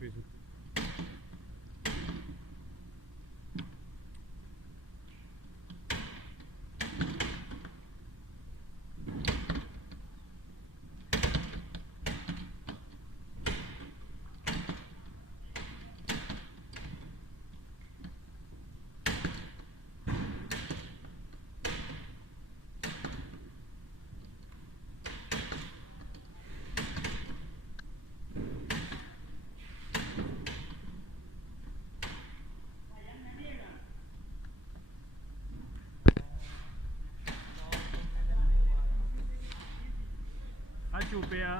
ਪਈ ਸੁੱਤੀ। ਆ ਚੁੱਪਿਆ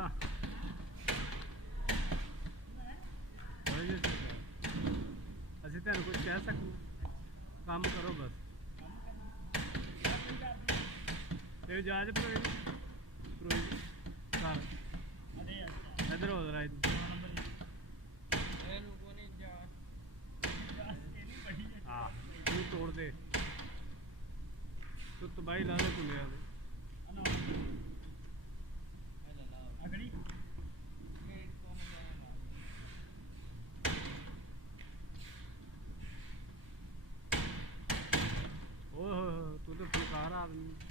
ਅਸੀਂ ਤੁਹਾਨੂੰ ਕੁਝ ਕਹਿ ਸਕਦੇ? ਕੰਮ ਕਰੋ ਬਸ। ਤੇ ਇਜਾਜ਼ਤ ਕਰੋ ਸਰ ਇਧਰ ਹੋ ਜਰਾ हाँ तू तोड़ दे तू तबाही ला दे कुलिया ओह तू तो फुलकार आदमी।